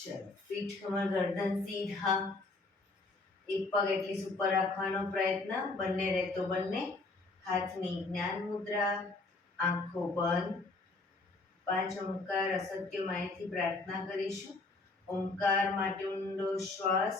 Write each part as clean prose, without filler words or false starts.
ચલો, પીઠ કમર ગરદન સીધા, એક પગ એટલી ઉપર રાખવાનો પ્રયત્ન, બંને રહેતો બંને, હાથની જ્ઞાન મુદ્રા, આંખો બંધ. 5 ઓમકાર અસત્ય માયથી પ્રાર્થના કરીશું. ઓમકાર માટે ઊંડો શ્વાસ.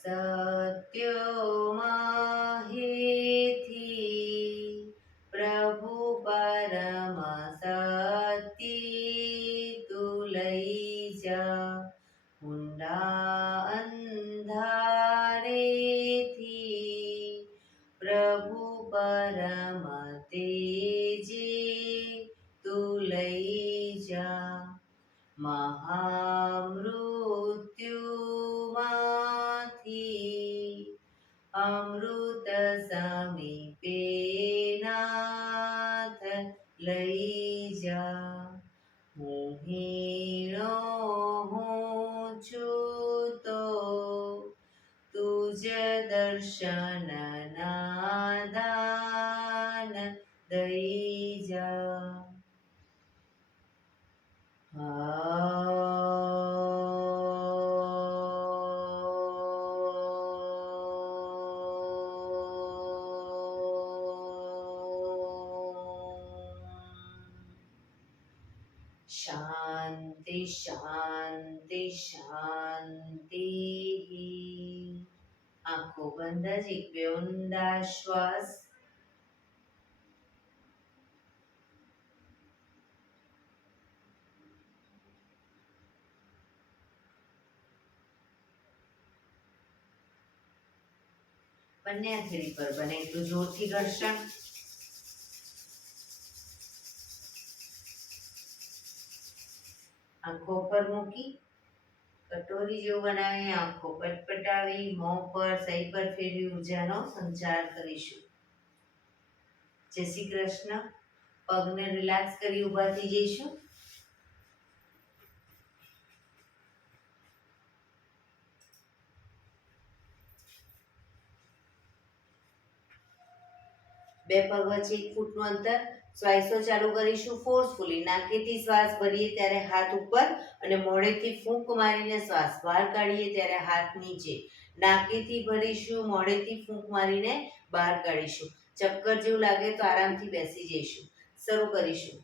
સત્યોમાહેથી પ્રભુ પરમ સત્ય તું લઈ જા, ઊંડા અંધારેથી પ્રભુ પરમ તેજે તું લઈ જા, મહામૃત્યુમાંથી અમૃત સમીપે નાથ લઈ જા. હું હીણો હું છું તો તુજ દર્શનના દાન દઈ જા. શાંતિ શાંતિ શાંતિ. આંખો બંધ જ એક બે ઊંડા શ્વાસ. બંને હથેળી પર બને એટલું જોરથી ઘર્ષણ. આંખો પર મૂકી કટોરી જેવું બનાવી આંખો પટપટાવી મોં પર સહી પર ફેરવી ઉર્જાનો સંચાર કરીશું. જય શ્રી કૃષ્ણ. પગને રિલેક્સ કરી ઊભા થઈ જઈશું. બે પગ વચ્ચે 1 ફૂટનું અંતર. શ્વાસો ચાલુ કરીશું ફોર્સફુલી. નાકેથી શ્વાસ ભરીએ ત્યારે હાથ ઉપર અને મોઢેથી ફૂંક મારીને શ્વાસ બહાર કાઢીએ ત્યારે હાથ નીચે. નાકેથી ભરીશું, મોઢેથી ફૂંક મારીને બહાર કાઢીશું. ચક્કર જેવું લાગે તો આરામથી બેસી જઈશું. શરૂ કરીશું.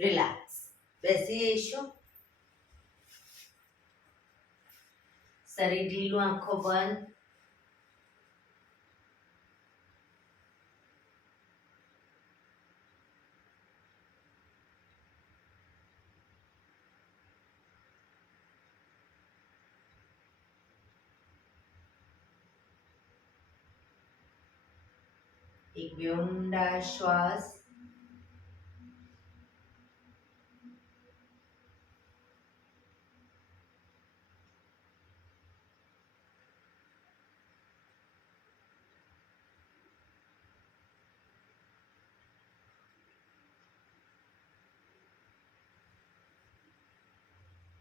રિલેક્સ. બેસી જઈશું. શરીર ઢીલું, આંખો બંધ. એક બે ઊંડા શ્વાસ.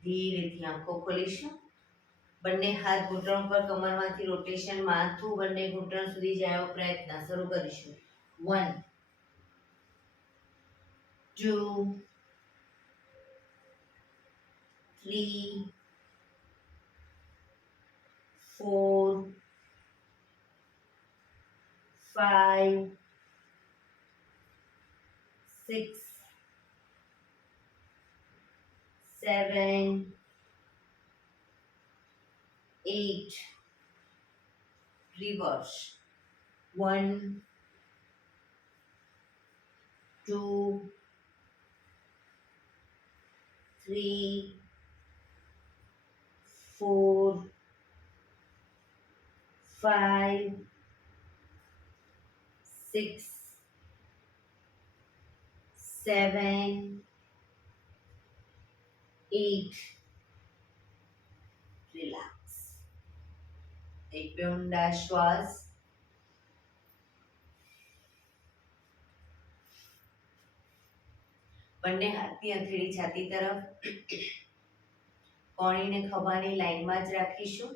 ધીરેથી આંખો ખોલીશું. બંને હાથ ઘૂંટણ પર, કમરમાંથી રોટેશન, માથું બંને ઘૂંટણ સુધી જાય એવો પ્રયત્ન શરૂ કરીશું. 1 2 3 4 5 6 7 8 reverse. 1 2 3 4 5 6 7 8 રિલેક્સ. એક બે ઊંડા શ્વાસ. બંને હાથની હથેળી છાતી તરફ, કોણીને ખભાની લાઈનમાં જ રાખીશું.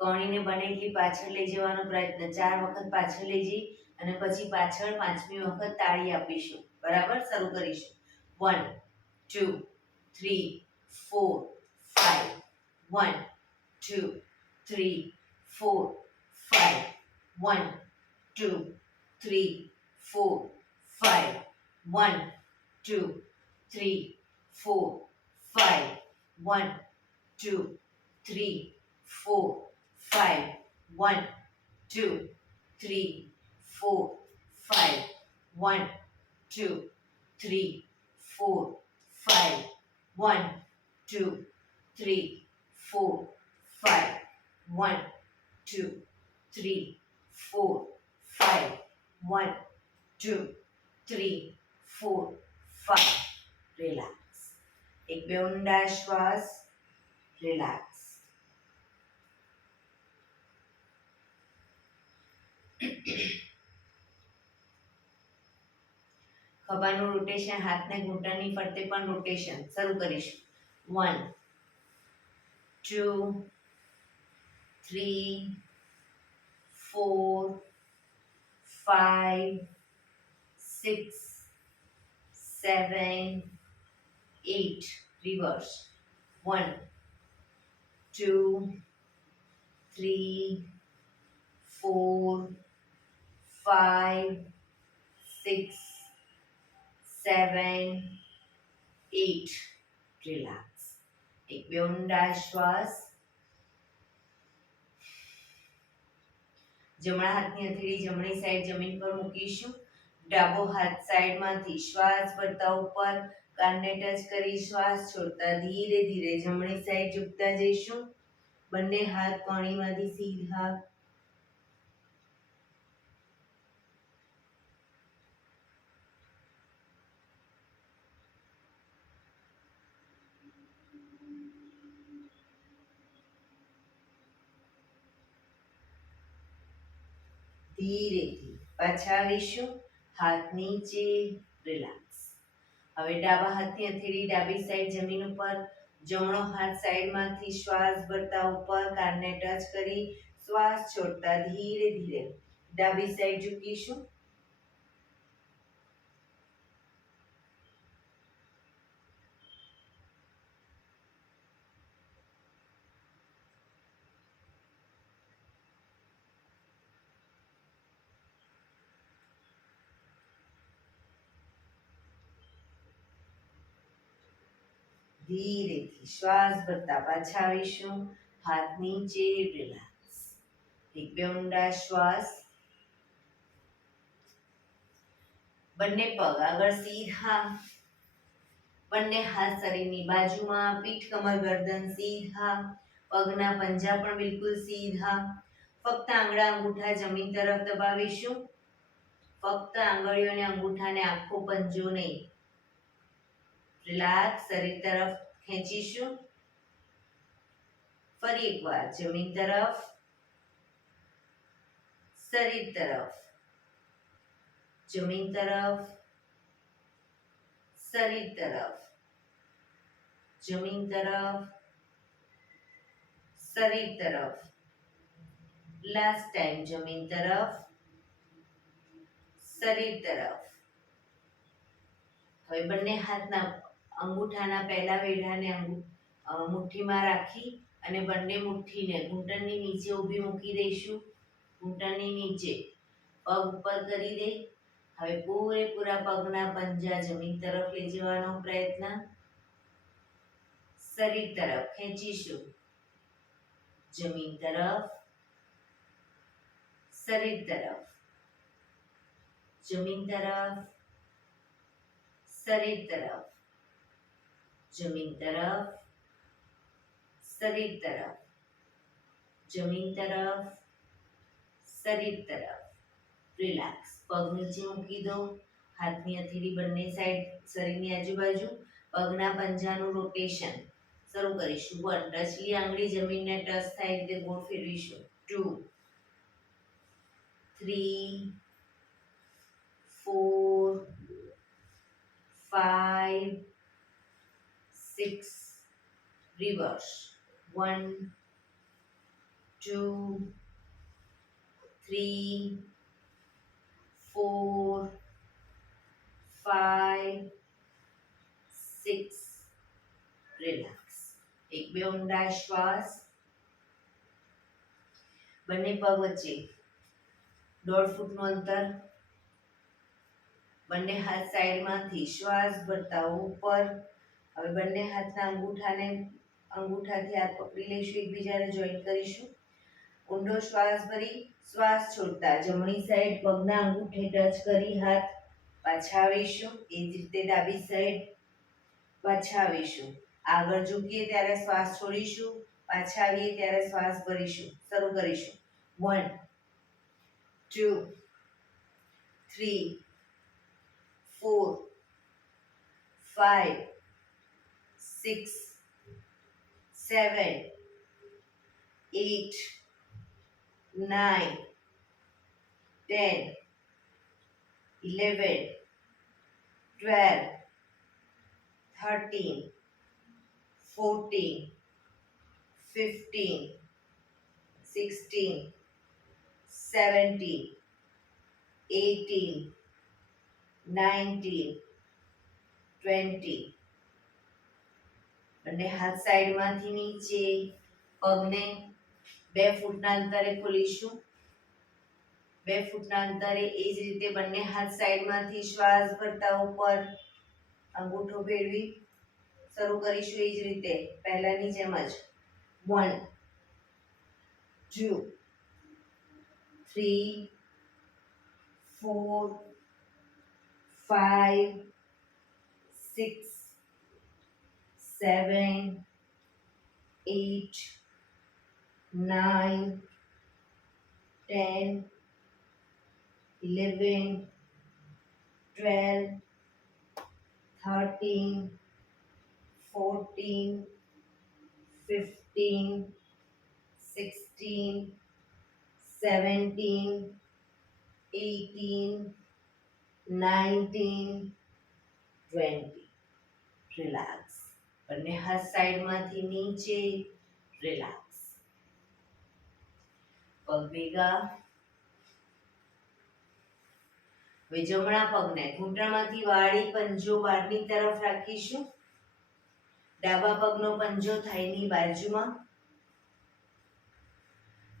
કોણીને બને એટલી પાછળ લઈ જવાનો પ્રયત્ન. 4 વખત પાછળ લઈ જઈ અને પછી પાછળ 5મી વખત તાળી આપીશું. બરાબર. શરૂ કરીશું. 1 2 3 4 5 1 2 3 4 5 1 2 3 4 5 1 2 3 4 5 1 2 3 4 5 1 2 3 4 5 1 2 3 4 5 1 2 3 4 5 1 2 3 4 5 1 2 3 4 5. રિલેક્સ. એક બે ઊંડા શ્વાસ. રિલેક્સ. ખભાનું રોટેશન, હાથને ઘૂંટણની ફરતે પણ રોટેશન. શરૂ કરીશું. 1 2 3 4 5 6 7 8 reverse. 1 2 3 4 5 6 7 8 રિલેક્સ. એક બે ઊંડા શ્વાસ. જમણા હાથની હથેળી જમણી સાઈડ જમીન પર મૂકીશું. ડાબો હાથ સાઈડમાંથી શ્વાસ ભરતા ઉપર, કાનને ટચ કરી શ્વાસ છોડતા ધીરે ધીરે જમણી સાઈડ ઝૂકતા જઈશું. બંને હાથ કોણીમાંથી સીધા. ધીરેથી પાછા આવીશું. હાથ નીચે. રિલેક્સ. હવે ડાબા હાથની હથેળી ડાબી સાઈડ જમીન ઉપર, જમણો હાથ સાઈડમાંથી શ્વાસ ભરતા ઉપર, કાનને ટચ કરી શ્વાસ છોડતા ધીરે ધીરે ડાબી સાઈડ ઝૂકીશું. ધીરેથી શ્વાસ ભરતા પાછા આવીશું. હાથ નીચે, રિલેક્સ. એક બે ઊંડા શ્વાસ. બંને પગ આગળ સીધા, બંને હાથ શરીરની બાજુમાં, પીઠ કમર ગરદન સીધા, પગના પંજા પણ બિલકુલ સીધા. ફક્ત આંગળા અંગૂઠા જમીન તરફ દબાવીશું. ફક્ત આંગળીઓ અને અંગૂઠાને આખો પંજો નહીં. રિલેક્સ. શરીર તરફ ખેંચીશું. ફરી એકવાર જમીન તરફ, શરીર તરફ, જમીન તરફ, શરીર તરફ, જમીન તરફ, શરીર તરફ. લાસ્ટ ટાઈમ જમીન તરફ, શરીર તરફ. હવે બંને હાથના અંગૂઠાના પહેલા વેઢાને મુઠ્ઠીમાં રાખી અને બંને મુઠ્ઠીને ઘૂંટણની નીચે ઊભી મૂકી દઈશું. ઘૂંટણની નીચે પગ ઉપર કરી દે. હવે પૂરેપૂરા પગના પંજા જમીન તરફ લઈ જવાનો પ્રયત્ન. શરીર તરફ ખેંચીશું. જમીન તરફ, શરીર તરફ, જમીન તરફ, શરીર તરફ, જમીન તરફ, શરીર તરફ, જમીન તરફ, શરીર તરફ. રિલેક્સ. પગ નીચે મૂકી દો. હાથની હથેળી બંને સાઈડ શરીરની આજુબાજુ. પગના પંજાનું રોટેશન શરૂ કરીશું. 1. ટચલી આંગળી જમીનને ટચ થાય રીતે ગોળ ફેરવીશું. 2, 3, 4, 5, 6. રિવર્સ. 1, 2, 3, 4, 5, 6. રિલેક્સ. એક બે ઊંડા શ્વાસ. બંને પગ વચ્ચે 1.5 ફૂટનું અંતર. બંને હાથ સાઈડમાંથી શ્વાસ ભરતા ઉપર. હવે બંને હાથના અંગૂઠાથી હાથ પકડી લઈશું, એકબીજાને જોઈન્ટ કરીશું. ઊંડો શ્વાસ ભરી શ્વાસ છોડતા જમણી સાઈડ પગના અંગૂઠે ટચ કરી હાથ પાછા આવીશું. એ જ રીતે ડાબી સાઈડ પાછા આવીશું. આગળ ઝૂકીએ ત્યારે શ્વાસ છોડીશું, પાછા આવીએ ત્યારે શ્વાસ ભરીશું. શરૂ કરીશું. 1, 2, 3, 4, 5, 6, 7, 8, 9, 10, 11, 12, 13, 14, 15, 16, 17, 18, 19, 20. બંને હાથ સાઈડમાંથી નીચે. પગને 2 ફૂટના અંતરે ખોલીશું. 2 ફૂટના અંતરે. એ જ રીતે બંને હાથ સાઈડમાંથી શ્વાસ ભરતા ઉપર અંગૂઠો ફેરવી શરૂ કરીશું. એ જ રીતે પહેલાની જેમ જ. 1, 2, 3, 4, 5, 6, 7, 8, 9, 10, 11, 12, 13, 14, 15, 16, 17, 18, 19, 20. રિલેક્સ. બંને હાથ સાઈડમાંથી નીચે. રિલેક્સ. પગ ભેગા. હવે જમણા પગને ઘૂંટણમાંથી વાળી પંજો બહારની તરફ રાખીશું. ડાબા પગનો પંજો થાઈની બાજુમાં.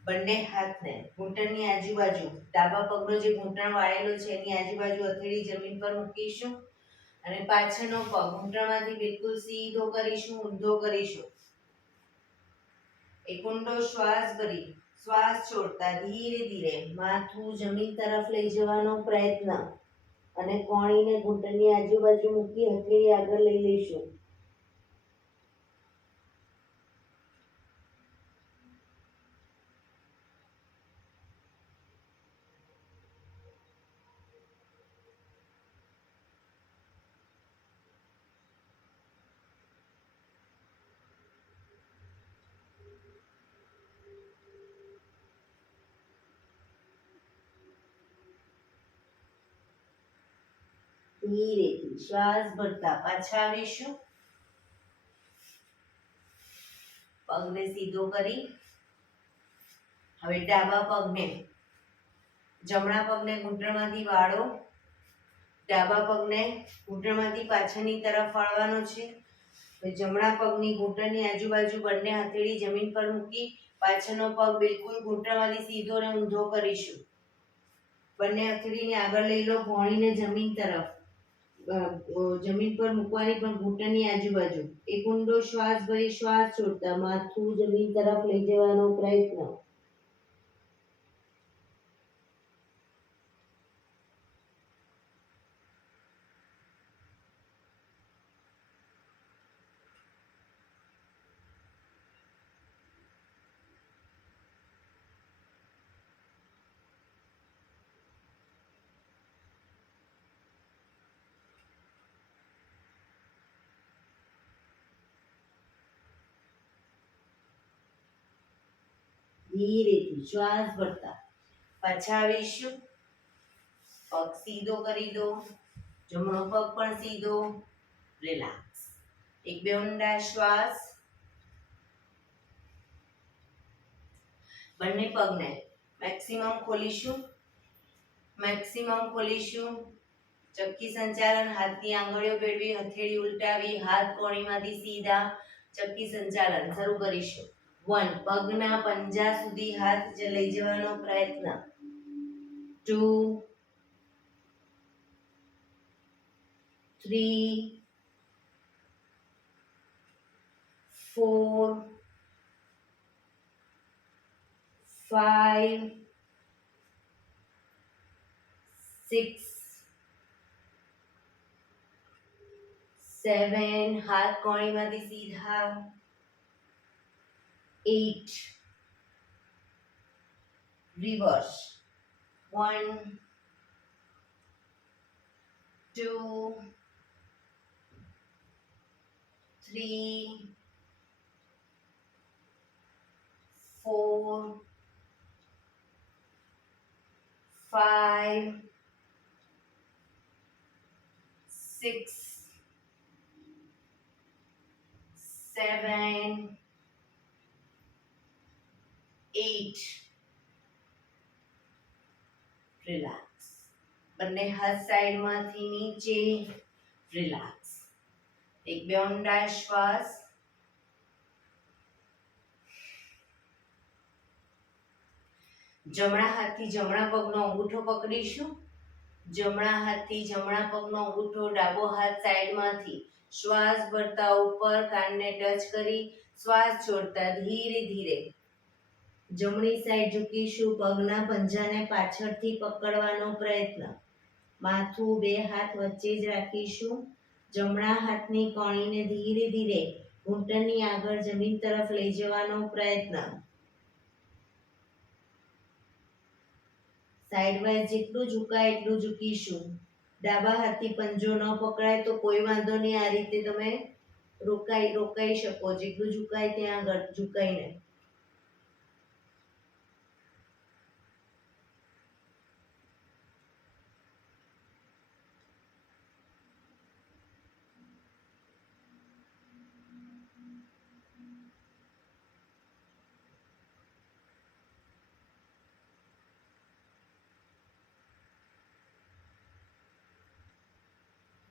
બંને હાથને ઘૂંટણની આજુબાજુ, ડાબા પગનો જે ઘૂંટણ વાળેલો છે એની આજુબાજુ હથેળી જમીન પર મૂકીશું અને પાછળનો પગ ઘૂંટણમાંથી બિલકુલ સીધો કરીશું, ઊંધો કરીશું. એક ઊંડો શ્વાસ ભરી શ્વાસ છોડતા ધીરે ધીરે માથું જમીન તરફ લઈ જવાનો પ્રયત્ન અને કોણીને ઘૂંટણની આજુબાજુ મૂકી હથેળી આગળ લઈ લઈશું. ધીરેથી શ્વાસ ભરતા પાછા આવીશું. પગને સીધો કરી હવે ડાબા પગને જમણા પગને ઘૂંટણમાંથી વાળો. ડાબા પગને ઘૂંટણમાંથી પાછળની તરફ વાળવાનો છે. હવે જમણા પગની ઘૂંટણની આજુબાજુ બંને હથેળી જમીન પર મૂકી પાછળનો પગ બિલકુલ ઘૂંટણમાંથી સીધો અને ઊંધો કરીશું. બંને હથેળીને આગળ લઈ લો, ભોણીને જમીન તરફ જમીન પર મૂકવાની પણ ઘૂંટણની આજુબાજુ. એક ઊંડો શ્વાસ ભરી શ્વાસ છોડતા માથું જમીન તરફ લઈ જવાનો પ્રયત્ન. ધીરેથી શ્વાસ ભરતા પાછા આવીશું. પગ સીધો કરી દો, જમણો પગ પણ સીધો. રિલેક્સ. એક બે ઊંડા શ્વાસ. બંને પગને મેક્સિમમ ખોલીશું. ચક્કી સંચાલન. હાથની આંગળીઓ ભેળવી, હથેળી ઉલટાવી, હાથ કોણીમાંથી સીધા. ચક્કી સંચાલન શરૂ કરીશું. 1 પગના પંજા સુધી હાથ લઈ જવાનો પ્રયત્ન. 2 3 4 5 6 7 હાથ કોણીમાંથી સીધા. 8 રિવર્સ. 1 2 3 4 5 6 7 8 રિલેક્સ. બંને હાથ સાઈડમાંથી નીચે. રિલેક્સ. એક બે ઊંડા શ્વાસ. જમણા હાથથી જમણા પગનો અંગૂઠો પકડીશું. જમણા હાથથી જમણા પગનો અંગૂઠો, ડાબો હાથ સાઈડમાંથી શ્વાસ ભરતા ઉપર કાનને ટચ કરી શ્વાસ છોડતા ધીરે ધીરે જમણી સાઈડ ઝૂકીશું. પગના પંજાને પાછળથી પકડવાનો પ્રયત્ન. માથું બે હાથ વચ્ચે જ રાખીશું. જમણા હાથની કોણીને ધીરે ધીરે ઘૂંટણની આગળ જમીન તરફ લઈ જવાનો પ્રયત્ન. સાઈડ વાઇઝ જેટલું ઝુકાય એટલું ઝૂકીશું. ડાબા હાથથી પંજો ન પકડાય તો કોઈ વાંધો નહીં, આ રીતે તમે રોકાઈ શકો. જેટલું ઝુકાય ત્યાં આગળ ઝુકાઈને.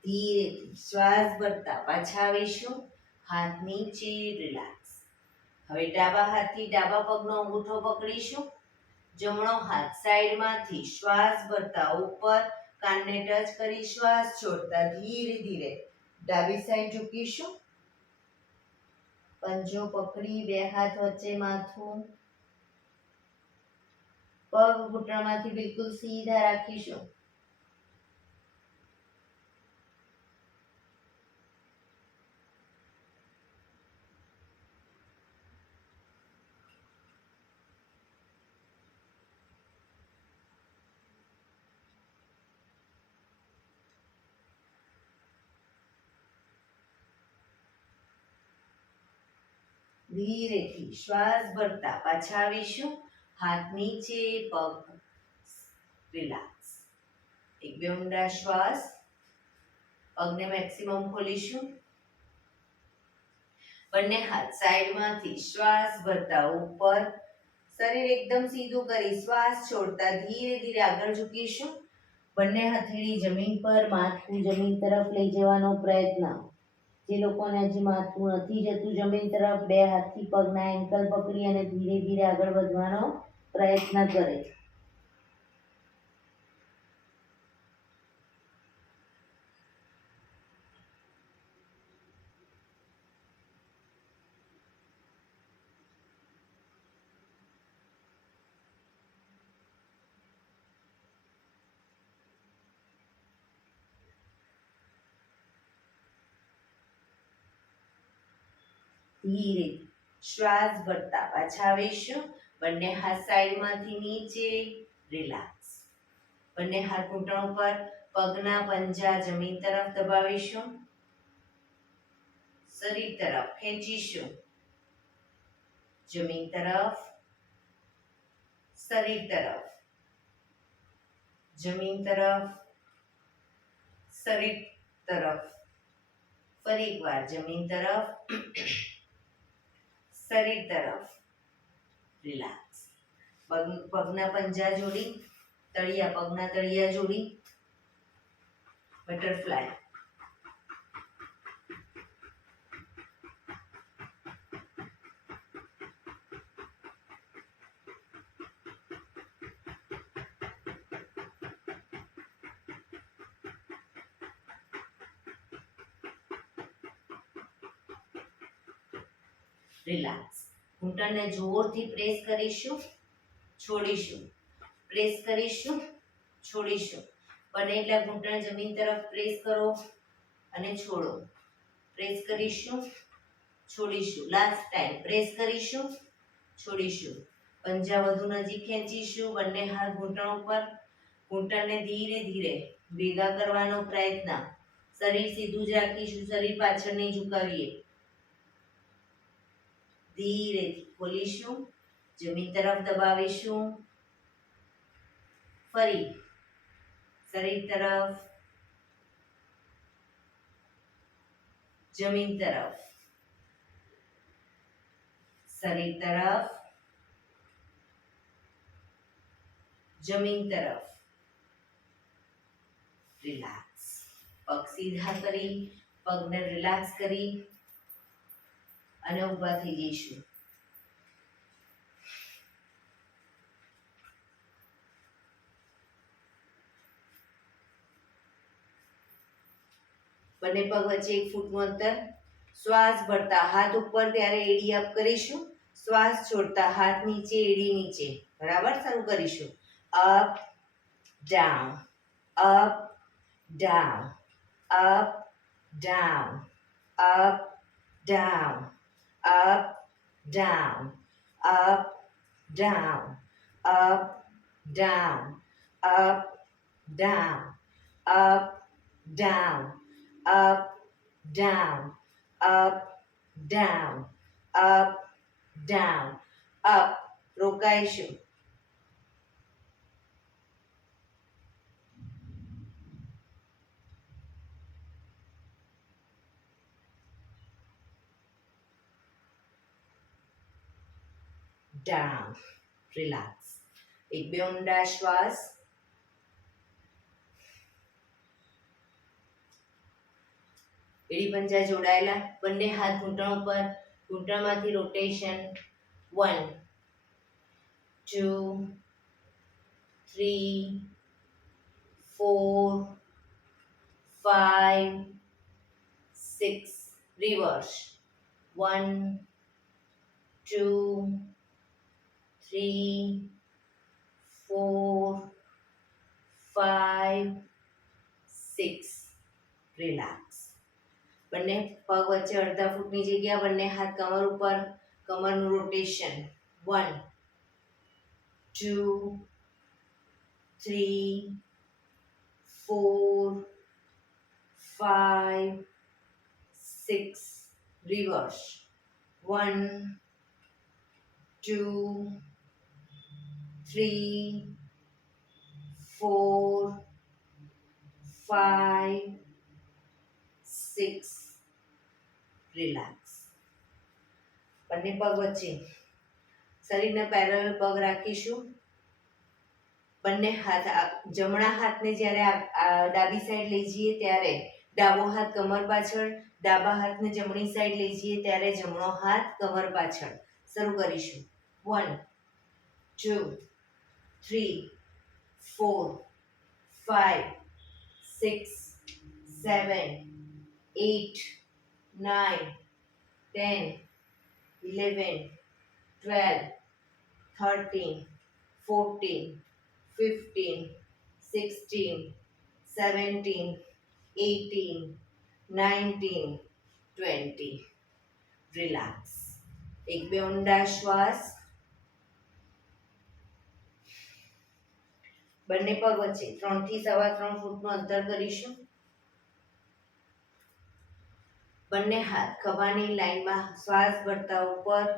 ધીરેથી શ્વાસ ભરતા પાછા આવીશું. હાથ નીચે. રિલેક્સ. હવે ડાબા હાથથી ડાબા પગનો અંગૂઠો પકડીશું. જમણો હાથ સાઈડમાંથી શ્વાસ ભરતા ઉપર કાનને ટચ કરી શ્વાસ છોડતા ધીરે ધીરે ડાબી સાઈડ ઝૂકીશું. પંજો પકડી બે હાથ વચ્ચે માથું, પગ ઘૂંટણમાંથી બિલકુલ સીધા રાખીશું. ધીરેથી શ્વાસ ભરતા પાછા આવીશું. હાથ નીચે, પગ રિલેક્સ. એક બે ઊંડા શ્વાસ. પગને મેક્સિમમ ખોલીશું. બંને હાથ સાઈડમાંથી શ્વાસ ભરતા ઉપર, શરીર એકદમ સીધું કરી શ્વાસ છોડતા ધીરે ધીરે આગળ ઝૂકીશું. બંને હથેળી જમીન પર, માથું જમીન તરફ લઈ જવાનો પ્રયત્ન. જે લોકોને હજી માથું નથી જતું જમીન તરફ, બે હાથથી પગના એન્કલ પકડી અને ધીરે ધીરે આગળ વધવાનો પ્રયત્ન કરે. ધીરે શ્વાસ ભરતા પાછા આવીશું. બંને હાથ સાઈડમાંથી નીચે, રિલેક્સ. બંને હાથ ઘૂંટણ ઉપર, પગના પંજા જમીન તરફ દબાવીશું. શરીર તરફ ખેંચીશું. જમીન તરફ, શરીર તરફ, જમીન તરફ, શરીર તરફ. ફરી એકવાર જમીન તરફ, શરીર તરફ. રિલેક્સ. પગના પંજા જોડી, તળિયા પગના તળિયા જોડી, બટરફ્લાય. રિલેક્સ. ઘૂંટણને જોરથી પ્રેસ કરીશું, છોડીશું. પ્રેસ કરીશું, છોડીશું. બને એટલા ઘૂંટણ જમીન તરફ પ્રેસ કરો અને છોડો. પ્રેસ કરીશું, છોડીશું. લાસ્ટ ટાઈમ પ્રેસ કરીશું, છોડીશું. પંજા વધુ નજીક ખેંચીશું. બંને હાથ ઘૂંટણ ઉપર. ઘૂંટણને ધીરે ધીરે ભેગા કરવાનો પ્રયત્ન. શરીર સીધું જ રાખીશું, શરીર પાછળ નહીં ઝુકાવીએ. ધીરેથી ખોલીશું. જમીન તરફ દબાવીશું. ફરી શરીર તરફ, જમીન તરફ, શરીર તરફ, જમીન તરફ. રિલેક્સ. પગ સીધા કરી, પગને રિલેક્સ કરી અને ઊભા થઈ જઈશું. બંને પગ વચ્ચે 1 ફૂટનું અંતર. શ્વાસ ભરતા હાથ ઉપર ત્યારે એડી અપ કરીશું. શ્વાસ છોડતા હાથ નીચે, એડી નીચે. બરાબર, શરૂ કરીશું. Up down, up down, up down, up down, up, down, up, down, up, down, up, down, up, down, up, down, up, down, up, down, up. રોકાઈશું. down, relax. એક બે ઊંડા શ્વાસ. એડી પંજા જોડાયેલા. બંને હાથ ઘૂંટણ ઉપર. ઘૂંટણમાંથી રોટેશન. 1 2 3 4 5 6 reverse 1 2 3 4 5 6 રિલેક્સ બંને પગ વચ્ચે અડધા ફૂટની જગ્યા બંને હાથ કમર ઉપર કમરનું રોટેશન 1 2 3 4 5 6 reverse 1 2 3 4 5 6 રિલેક્સ બંને પગ વચ્ચે શરીરને પેરેલલ પગ રાખીશું બંને હાથ જમણા હાથને જ્યારે ડાબી સાઈડ લઈ જઈએ ત્યારે ડાબો હાથ કમર પાછળ ડાબા હાથને જમણી સાઈડ લઈ જઈએ ત્યારે જમણો હાથ કમર પાછળ શરૂ કરીશું 1 2 3 4 5 6 7 8 9 10 11 12 13 14 15 16 17 18 19 20 રિલેક્સ એક બે ઊંડા શ્વાસ બંને પગ વચ્ચે 3 થી 3.25 ફૂટનું અંતર કરીશું બંને હાથ ખભાની લાઈનમાં શ્વાસ ભરતા ઉપર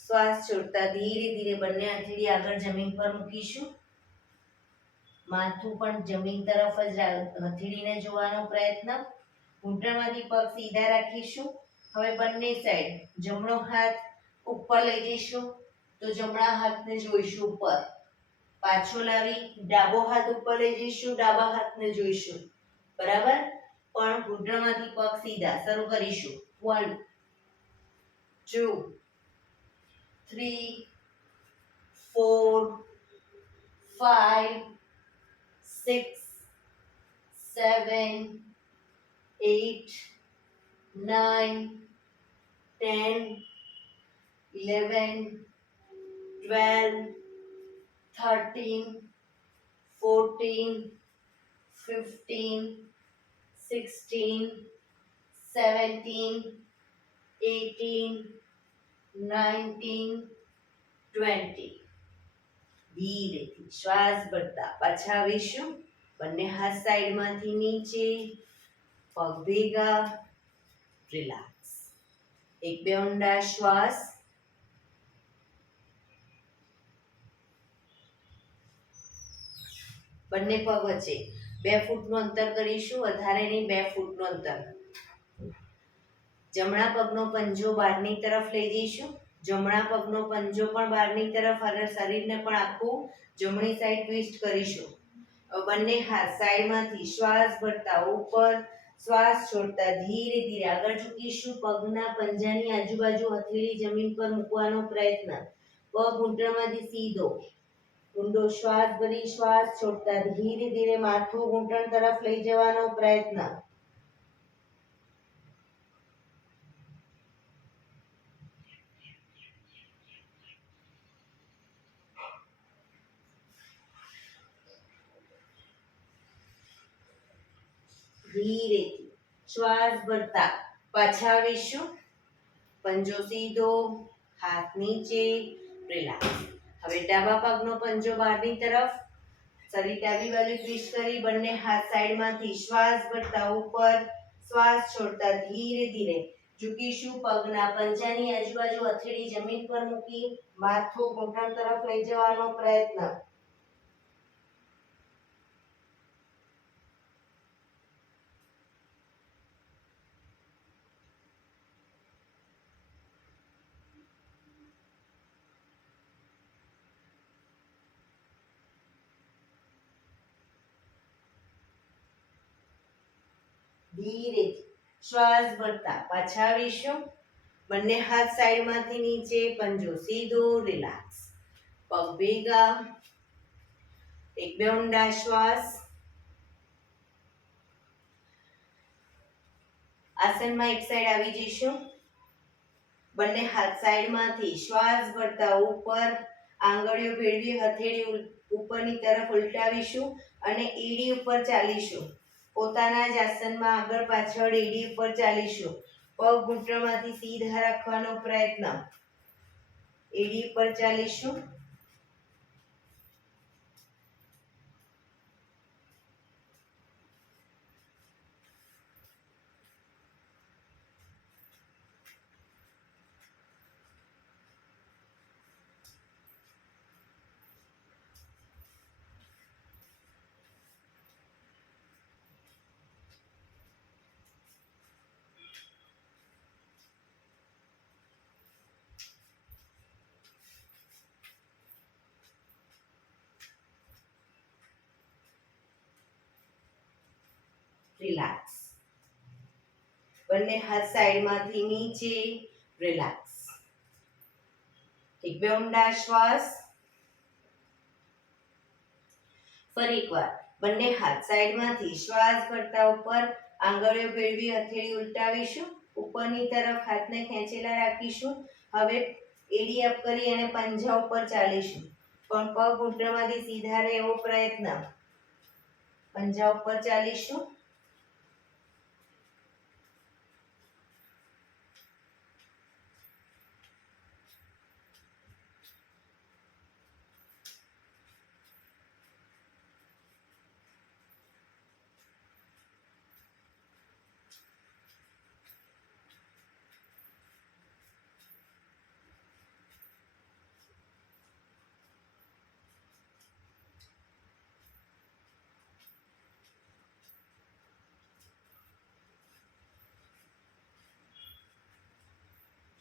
શ્વાસ છોડતા ધીરે ધીરે બંને હથેળી આગળ જમીન પર મૂકીશું માથું પણ જમીન તરફ જ હથેળીને જોવાનો પ્રયત્ન ઘૂંટણમાંથી પગ સીધા રાખીશું હવે બંને સાઈડ જમણો હાથ ઉપર લઈ જઈશું તો જમણા હાથને જોઈશું ઉપર પાછો લાવી ડાબો હાથ ઉપર લઈ જઈશું ડાબા હાથને જોઈશું બરાબર પણ ઘૂંટણમાંથી પગ સીધા શરૂ કરીશું 1 2 3 4 5 6 7 8 9 10 11 12 13 14 15 16 17 18 19 20 ધીરેથી શ્વાસ ભરતા પાછા આવીશું બંને હાથ સાઈડમાંથી નીચે પગ ભેગા રિલેક્સ એક બે ઊંડા શ્વાસ બંને પગ વચ્ચે 2 ફૂટનું અંતર કરીશું વધારે નહીં 2 ફૂટનું અંતર જમણા પગનો પંજો બહારની તરફ લઈ જઈશું જમણા પગનો પંજો પણ બહારની તરફ અને શરીરને પણ આખું જમણી સાઈડ ટ્વિસ્ટ કરીશું બંને હાથ સાઈડમાંથી શ્વાસ ભરતા ઉપર શ્વાસ છોડતા ધીરે ધીરે આગળ ઝૂકીશું પગના પંજાની આજુબાજુ હથેળી જમીન પર મૂકવાનો પ્રયત્ન પગ ઘૂંટણમાંથી સીધો ઊંડો શ્વાસ ભરી શ્વાસ છોડતા ધીરે ધીરે માથું ઘૂંટણ તરફ લઈ જવાનો પ્રયત્ન ધીરેથી શ્વાસ ભરતા પાછા આવીશું પંજો સીધો હાથ નીચે રિલેક્સ હવે ડાબા પગનો પંજો બહારની તરફ શરીર ડાબી બાજુ ટ્વિસ્ટ કરી બંને હાથ સાઈડમાંથી શ્વાસ ભરતા ઉપર શ્વાસ છોડતા ધીરે ધીરે ઝૂકીશું પગના પંજાની આજુબાજુ હથેળી જમીન પર મૂકી માથું ઘૂંટણ તરફ લઈ જવાનો પ્રયત્ન ધીરેથી શ્વાસ ભરતા પાછા આવીશું બંને હાથ સાઈડમાંથી નીચે પંજો સીધો રિલેક્સ પગ ભેગા એક બે ઊંડા શ્વાસ આસનમાં એક સાઈડ આવી જઈશું. બંને હાથ સાઈડમાંથી શ્વાસ ભરતા ઉપર આંગળીઓ ભેળવી હથેળી ઉપરની તરફ ઉલટાવીશું અને એડી ઉપર ચાલીશું. પોતાના જ આસનમાં આગળ પાછળ એડી ઉપર ચાલીશું. પગ ઘૂંટણમાંથી સીધા રાખવાનો પ્રયત્ન. એડી ઉપર ચાલીશું. રિલેક્સ. બંને હાથ સાઈડમાંથી નીચે. રિલેક્સ. એક બે ઊંડા શ્વાસ. ફરી એકવાર બંને હાથ સાઈડમાંથી શ્વાસ ભરતા ઉપર આંગળીઓ ભેળવી હથેળી ઉલટાવીશું. ઉપરની તરફ હાથને ખેંચેલા રાખીશું. હવે એડી અપ કરી અને પંજા ઉપર ચાલીશું. પણ પગ ઘૂંટણમાંથી સીધા રહે એવો પ્રયત્ન. પંજા ઉપર ચાલીશું.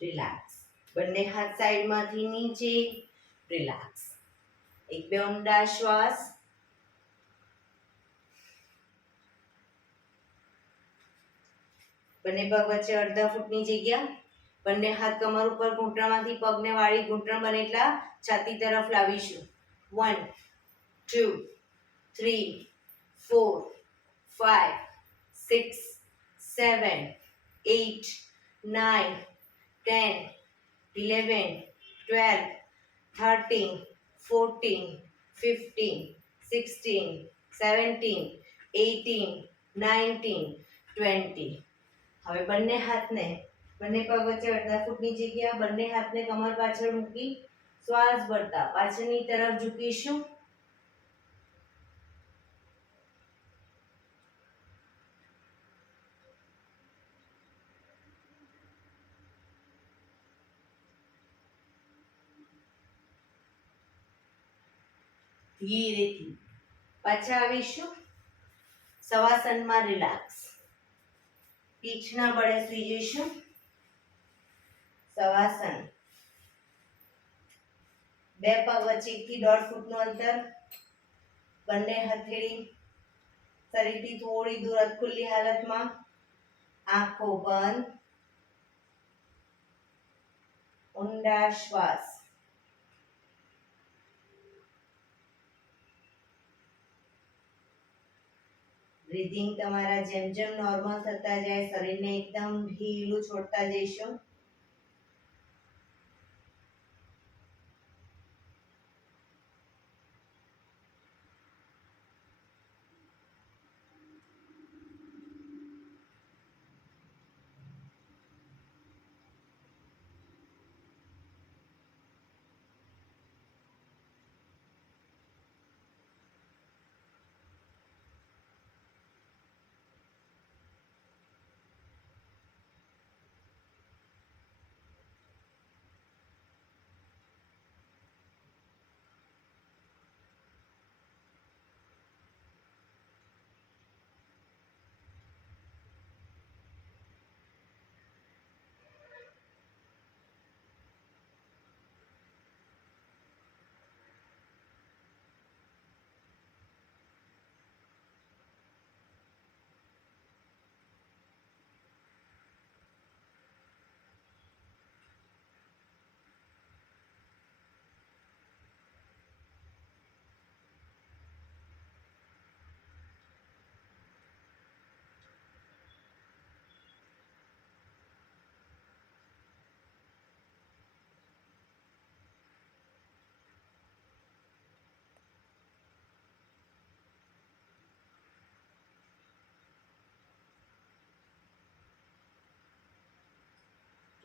રિલેક્સ. બંને હાથ સાઈડમાંથી નીચે. રિલેક્સ. એક બે ઊંડા શ્વાસ. બંને પગ વચ્ચે અડધા ફૂટની જગ્યા. બંને હાથ કમર ઉપર ઘૂંટણમાંથી પગને વાળી ઘૂંટણ બને એટલા છાતી તરફ લાવીશું. 1 2 3 4 5 6 7 8 9 10 11 12 13 14 15 16 17 18 19 20. હવે બંને હાથને બંને પગ વચ્ચે અડધા ફૂટની જગ્યા. બંને હાથને કમર પાછળ મૂકી શ્વાસ ભરતા પાછળની તરફ ઝૂકીશું. ધીરેથી પાછા આવીશું. શવાસનમાં રિલેક્સ. પીઠના બળે સૂઈ જઈશું. શવાસન. બે પગ વચ્ચે 1 થી 1.5 ફૂટનું અંતર. બંને હથેળી શરીરથી થોડી દૂર અધખુલ્લી હાલતમાં. આંખો બંધ. ઊંડા શ્વાસ. બ્રીધિંગ તમારા જેમ જેમ નોર્મલ થતા જાય શરીરને એકદમ ઢીલું છોડતા જઈશું.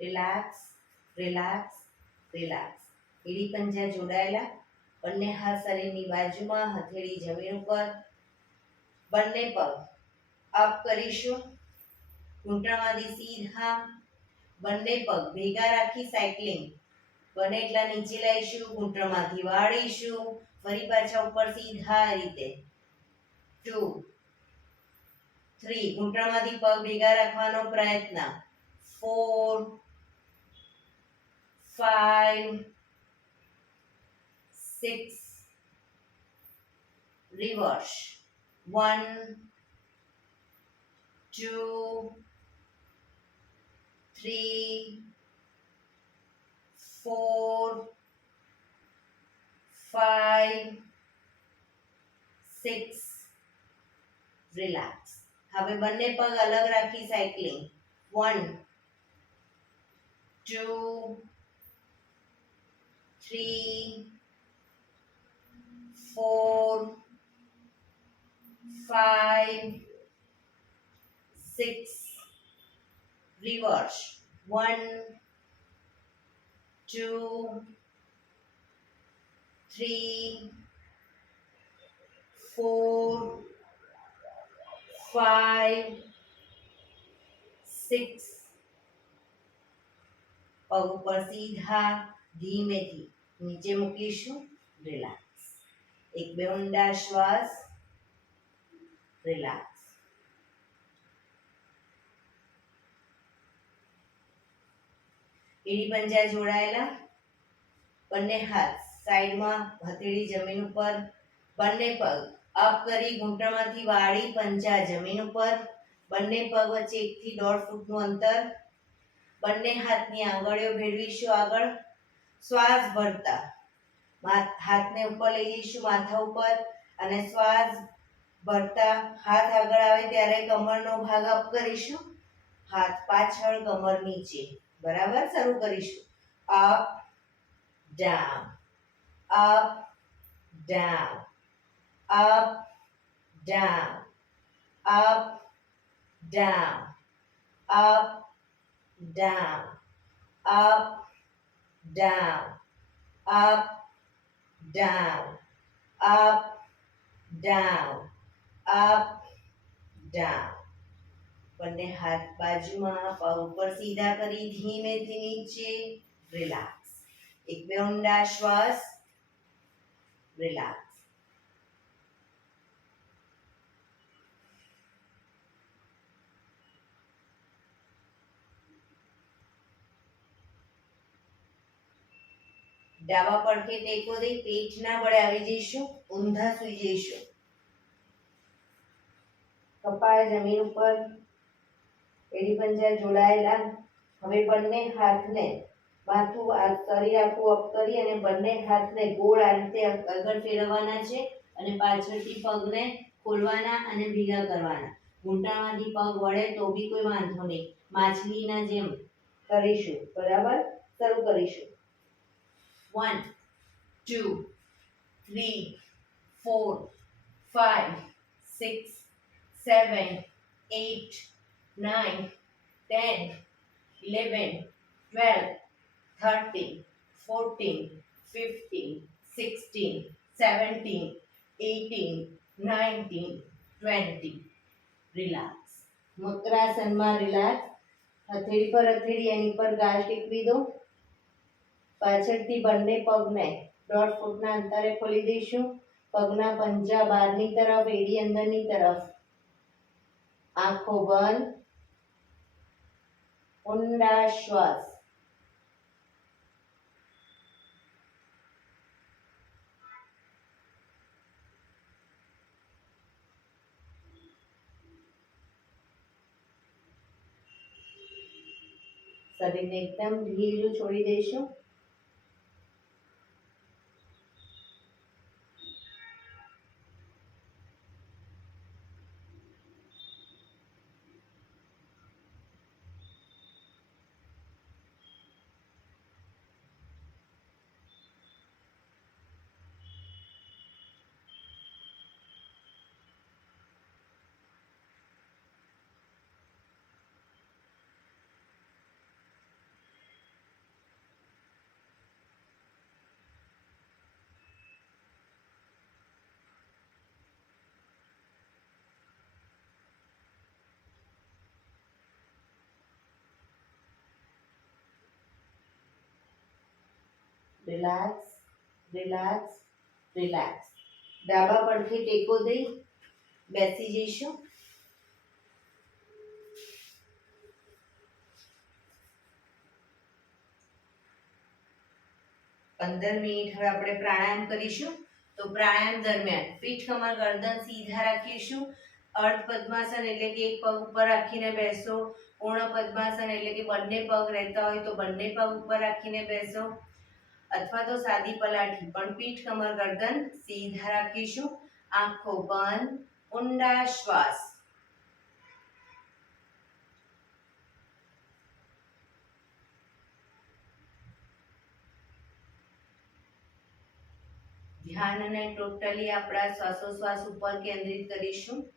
Relax, relax, relax. એડી પંજા જોડાયેલા, બંને હાથ શરીરની બાજુમાં, હથેળી જમીન ઉપર, બંને પગ અપ કરીશું, ઘૂંટણમાંથી સીધા, બંને પગ ભેગા રાખી સાયકલિંગ, બને એટલા નીચે લાવીશું, ઘૂંટણમાંથી વાળીશું, ફરી પાછા ઉપર સીધા રીતે. 2 3 ઘૂંટણમાંથી પગ ભેગા રાખવાનો પ્રયત્ન. 4 5 6 રિવર્સ. 1 2 3 4 5 6 રિલેક્સ. હવે બંને પગ અલગ રાખી સાયકલિંગ. 1 2 3 4 5 6 રિવર્સ. 1 2 3 4 5 6 પગ ઉપર સીધા ધીમેથી નીચે મૂકીશું. રિલેક્સ. એક બે ઊંડા શ્વાસ. રિલેક્સ. એડી પંજા જોડાયેલા, બંને હાથ સાઈડમાં, હથેળી જમીન ઉપર, બંને પગ અપ કરી ઘૂંટણમાંથી વાળી, પંજા જમીન ઉપર, બંને પગ વચ્ચે 1 થી 1.5 ફૂટનું અંતર, બંને હાથની આંગળીઓ ભેળવીશું આગળ, શ્વાસ ભરતા હાથને ઉપર લઈ જઈશું માથા ઉપર, અને શ્વાસ ભરતા હાથ આગળ આવે ત્યારે કમરનો ભાગ અપ કરીશું, હાથ પાછળ, કમર નીચે. બરાબર. શરૂ કરીશું. Up down, up down, up down, up down, up down, up down, up down, up down, up down. બંને હાથ બાજુમાં, પગ ઉપર સીધા કરી ધીમેથી નીચે. રિલેક્સ. એક બે ઊંડા શ્વાસ. રિલેક્સ. ડાબા પડખે ટેકો દઈ પેટના બળે આવી જઈશું, ઊંધા સૂઈ જઈશું. કપાળ જમીન ઉપર, એડી પંજા જોડાયેલા. હવે બંને હાથને માથું શરીર આખું અપ કરી અને બંને હાથને ગોળ આ રીતે આગળ ફેરવવાના છે, અને પાછળથી પગને ખોલવાના અને ભેગા કરવાના. ઘૂંટણમાંથી પગ વળે તો બી કોઈ વાંધો નહીં, માછલીના જેમ કરીશું. બરાબર. શરૂ કરીશું. 1 2 3 4 5 6 7 8 9 10 11 12 13 14 15 16 17 18 19 20. રિલેક્સ. મુદ્રાસનમાં રિલેક્સ. હથેળી પર હથેળી એની પર ગાલ ટેકવી દો. પાછળથી બંને પગને 1.5 ફૂટના અંતરે ખોલી દઈશું. પગના પંજા બહારની તરફ, એડી અંદરની તરફ. આંખો બંધ. ઊંડા શ્વાસ. શરીરને એકદમ ઢીલું છોડી દઈશું. Relax, relax, relax. ડાબા પડખે ટેકો દઈ બેસી જઈશું. 15 મિનિટ હવે આપણે પ્રાણાયામ કરીશું. તો પ્રાણાયામ દરમિયાન પીઠ કમર ગરદન સીધા રાખીશું. અર્ધ પદ્માસન એટલે કે એક પગ ઉપર રાખીને બેસો. પૂર્ણ પદ્માસન એટલે કે બંને પગ રહેતા હોય તો બંને પગ ઉપર રાખીને બેસો, અથવા તો સાદી પલાઠી. પણ પીઠ કમર ગરદન સીધા રાખીશું. આંખો બંધ, ઊંડા શ્વાસ. ધ્યાનને ટોટલી આપણા શ્વાસોશ્વાસ ઉપર કેન્દ્રિત કરીશું.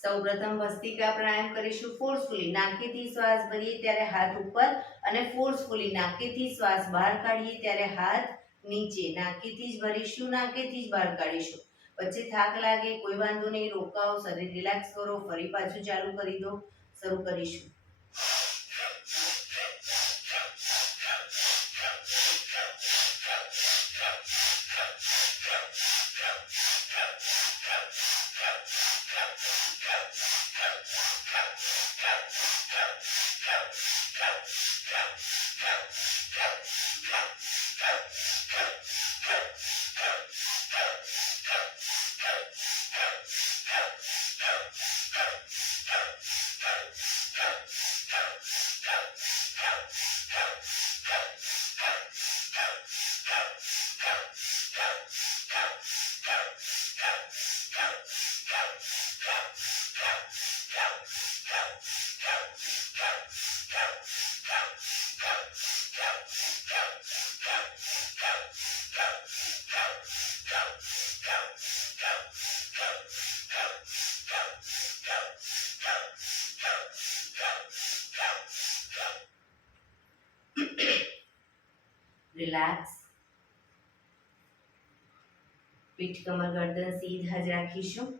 સૌપ્રથમ ભસ્ત્રિકા પ્રાણાયામ કરીશું ફોર્સફુલી. નાકેથી શ્વાસ ભરીએ ત્યારે હાથ ઉપર અને ફોર્સફુલી નાકેથી શ્વાસ બહાર કાઢીએ ત્યારે હાથ નીચે. નાકેથી જ ભરીશું, નાકેથી જ બહાર કાઢીશું. વચ્ચે થાક લાગે કોઈ વાંધો નહીં, રોકાઓ, શરીર રિલેક્સ કરો, ફરી પાછું ચાલુ કરી દો. શરૂ કરીશું. રિલેક્સ. પીઠ કમર ગરદન સીધા જ રાખીશું.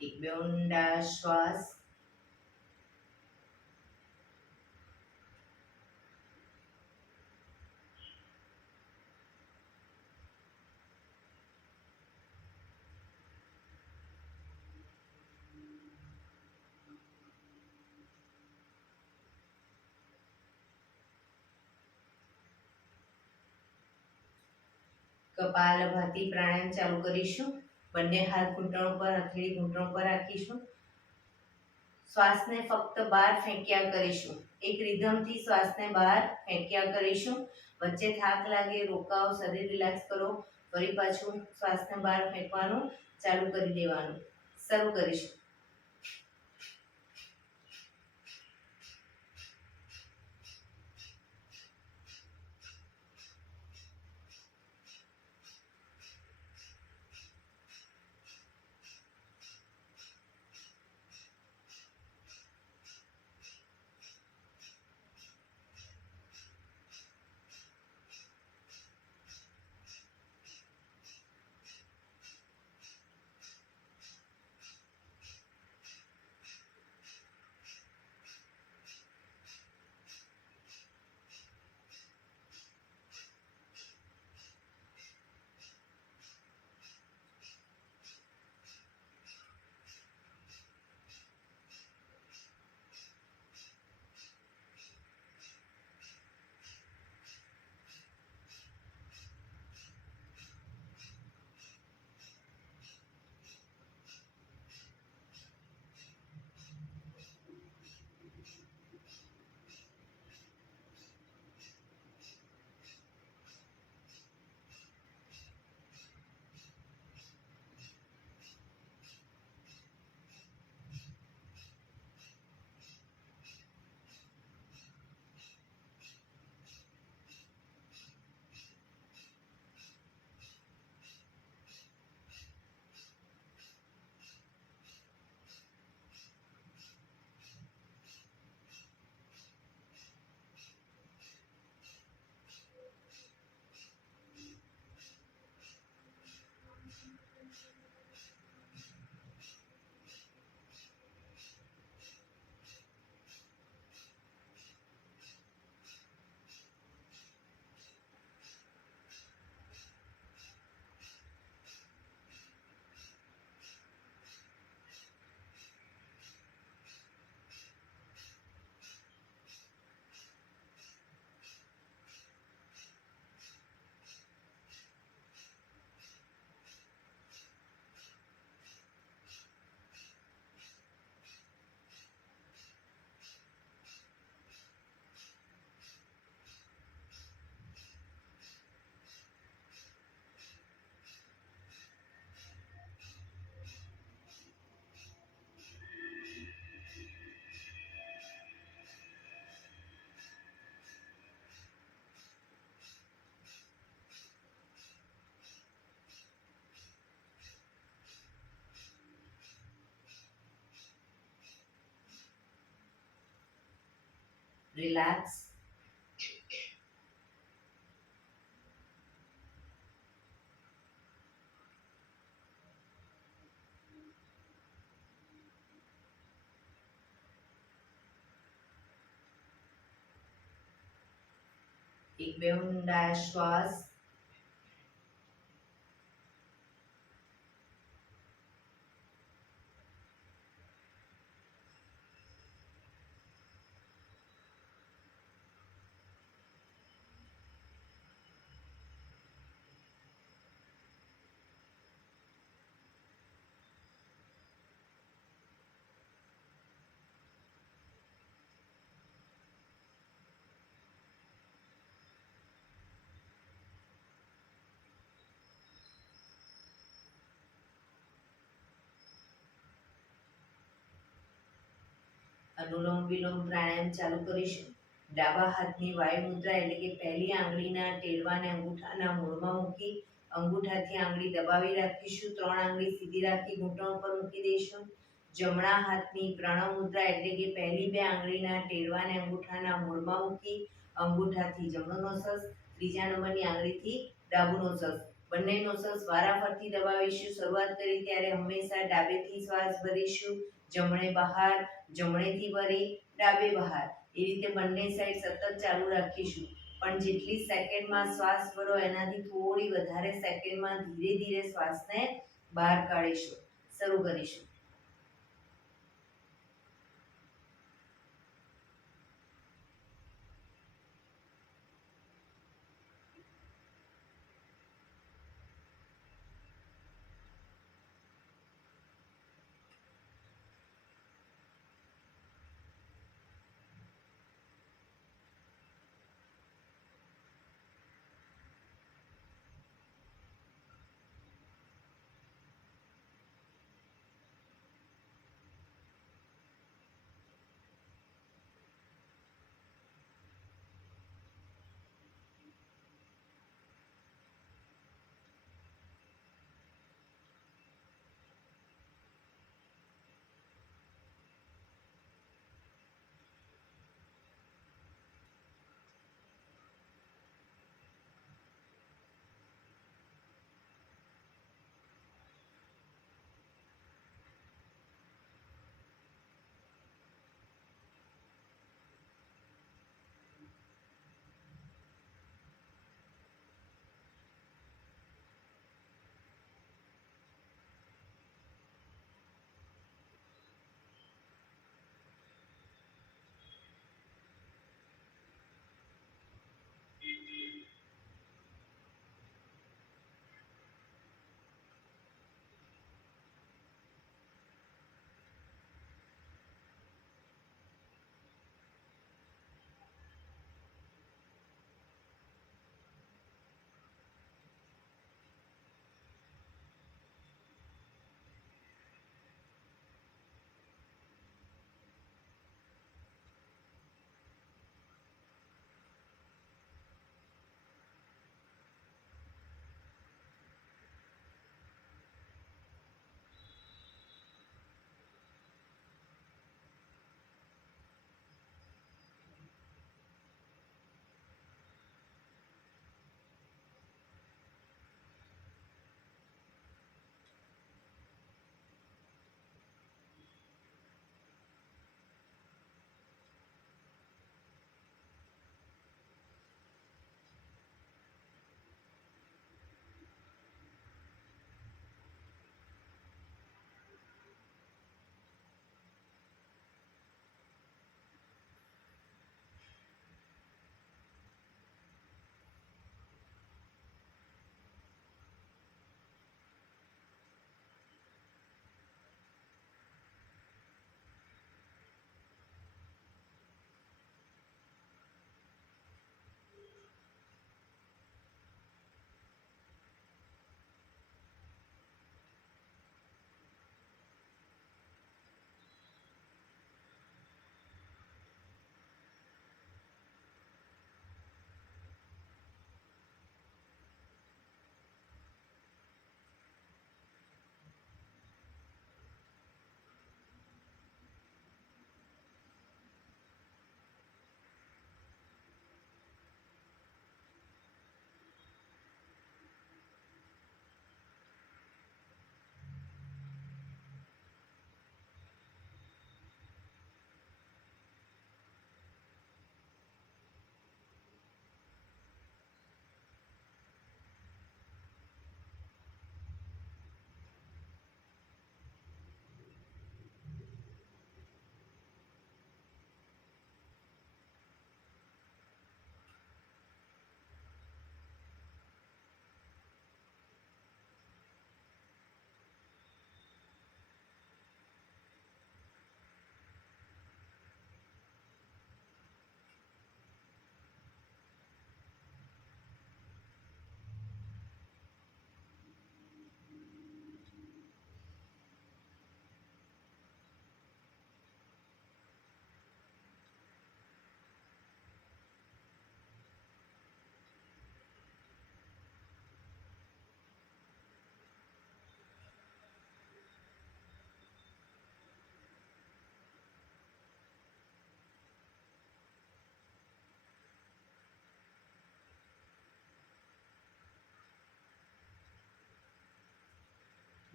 એક બે ઊંડા શ્વાસ. કપાલભાતિ પ્રાણાયામ ચાલુ કરીશું. બંને હાથ ઘૂંટણ પર, હથેળી ઘૂંટણ પર રાખીશું. શ્વાસને ફક્ત બહાર ફેંક્યા કરીશું. એક રિધમથી શ્વાસને બહાર ફેંક્યા કરીશું. વચ્ચે થાક લાગે રોકાઓ, શરીર રિલેક્સ કરો, ફરી પાછું શ્વાસને બહાર ફેંકવાનું ચાલુ કરી દેવાનું. શરૂ કરીશું. રિલેક્સ. એક બે ઊંડા શ્વાસ. અનુલોમ વિલોમ પ્રાણાયામ ચાલુ કરીશું. ડાબા હાથની વાયુ મુદ્રા એટલે કે પહેલી આંગળીના ટેરવાને અંગૂઠાના મૂળમાં મૂકી અંગૂઠાથી આંગળી દબાવી રાખીશું. 3 આંગળી સીધી રાખી ઘૂંટણ ઉપર મૂકી દઈશું. જમણા હાથની પ્રણવ મુદ્રા એટલે કે પહેલી 2 આંગળીના ટેરવાને અંગૂઠાના મૂળમાં મૂકી અંગૂઠાથી જમણો નોસસ, ત્રીજા નંબરની આંગળીથી ડાબુ નોસસ, બંને નોસસ વારાફરતી દબાવીશું. શરૂઆત કરી ત્યારે હંમેશા ડાબેથી શ્વાસ ભરીશું, જમણે બહાર, જમણેથી ભરી ડાબે બહાર, એ રીતે બંને સાઈડ સતત ચાલુ રાખીશું. પણ જેટલી સેકન્ડમાં શ્વાસ ભરો એનાથી થોડી વધારે સેકન્ડમાં ધીરે ધીરે શ્વાસને બહાર કાઢીશું. શરૂ કરીશું.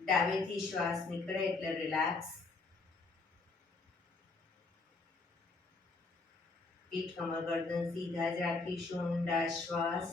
ડાબેથી શ્વાસ નીકળે એટલે રિલેક્સ. પીઠ કમર ગરદન સીધા જ રાખીશું. ઊંડા શ્વાસ.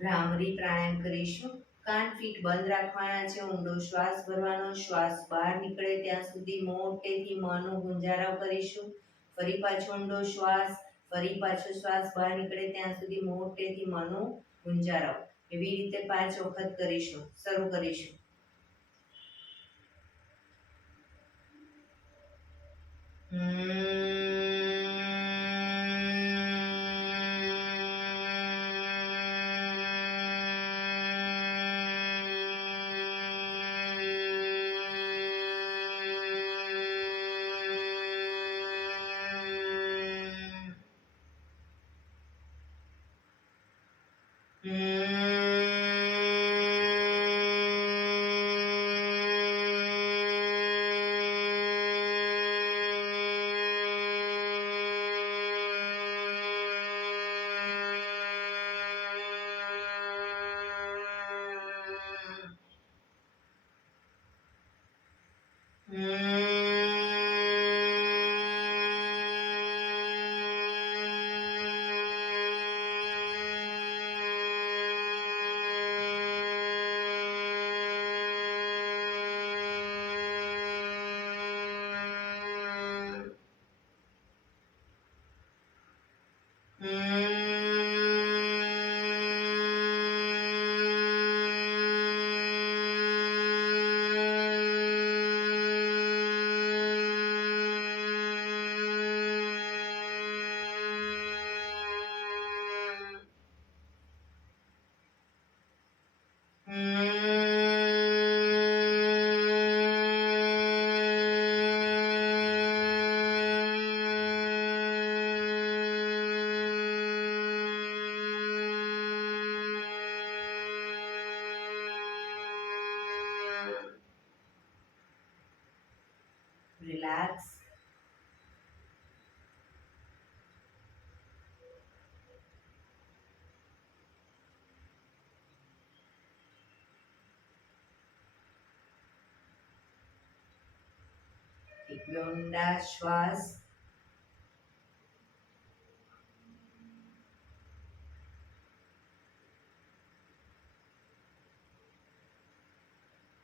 ભ્રામરી પ્રાણાયામ કરીશું. કાન ફીટ બંધ રાખવાના છે. ઊંડો શ્વાસ ભરવાનો. શ્વાસ બહાર નીકળે ત્યાં સુધી મોટેથી મોંનો ગુંજારાવ કરીશું. ફરી પાછો ઊંડો શ્વાસ. ફરી પાછો શ્વાસ બહાર નીકળે ત્યાં સુધી મોટેથી મોંનો ગુંજારાવ. એવી રીતે 5 વખત કરીશું. શરૂ કરીશું. Relax. એક ઊંડા શ્વાસ.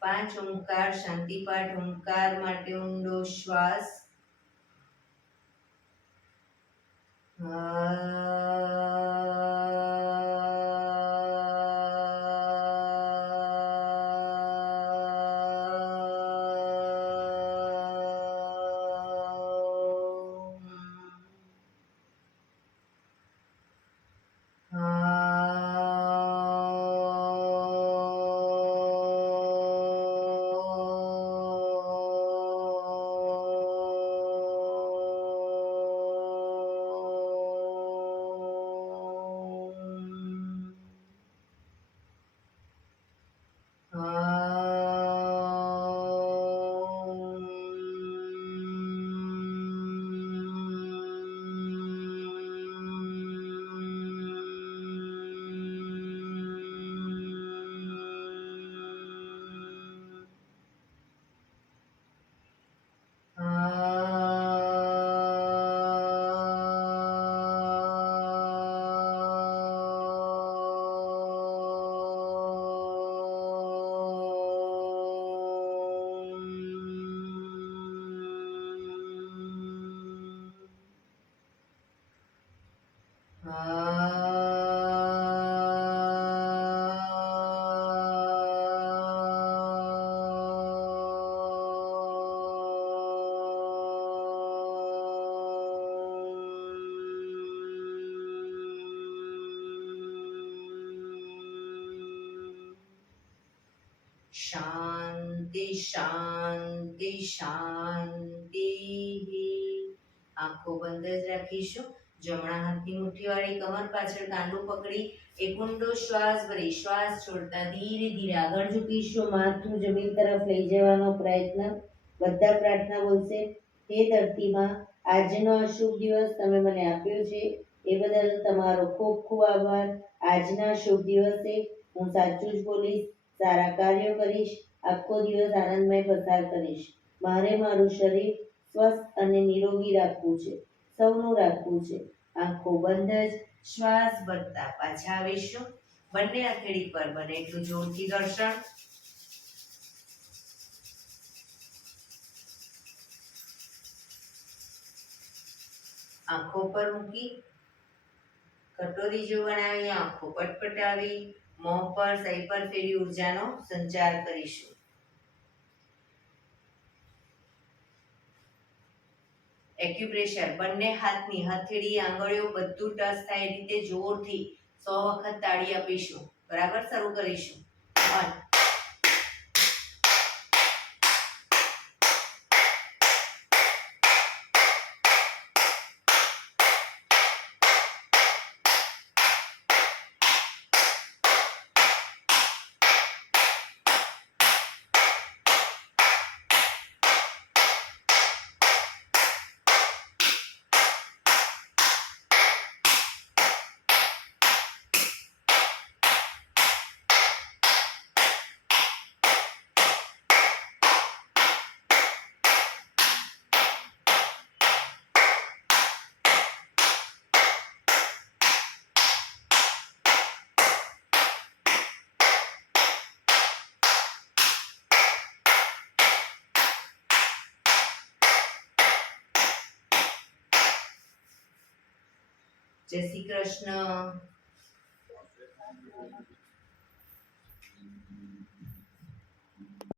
પાંચ ઓમકાર શાંતિપાઠ. ઓમકાર માટે ઊંડો શ્વાસ. શાંતિ શાંતિ શાંતિ. આંખો બંધ જ રાખીશું. જમણા હાથની મુઠ્ઠીવાળી કમર પાછળ કાંડું પકડી એક ઊંડો શ્વાસ ભરી શ્વાસ છોડતા ધીરે ધીરે આગળ ઝૂકીશું. માથું જમીન તરફ લઈ જવાનો પ્રયત્ન. બધા પ્રાર્થના બોલશે. હે ધરતીમાં આજનો આ શુભ દિવસ તમે મને આપ્યો છે એ બદલ તમારો ખૂબ ખૂબ આભાર. આજના શુભ દિવસે હું સાચું જ બોલીશ, સારા કાર્યો કરીશ, આખો દિવસ આનંદમય પસાર કરીશ. મારે મારું શરીર સ્વસ્થ અને નિરોગી રાખવું છે, સૌનું રાખવું છે. આંખો બંધ જ શ્વાસ ભરતા પાછા આવીશું. બંને હથેળી પર બને એટલું જોરથી ઘર્ષણ. આંખો પર મૂકી કટોરી જો બનાવી આંખો પટપટાવી મોં પર સહી પર ફેરી ઉર્જાનો સંચાર કરીશું. એક્યુપ્રેશર બંને હાથની હથેળી આંગળીઓ બધું ટચ થાય એ રીતે જોરથી 100 વખત તાળી આપીશું. બરાબર, શરૂ કરીશું. 1 જય શ્રી કૃષ્ણ.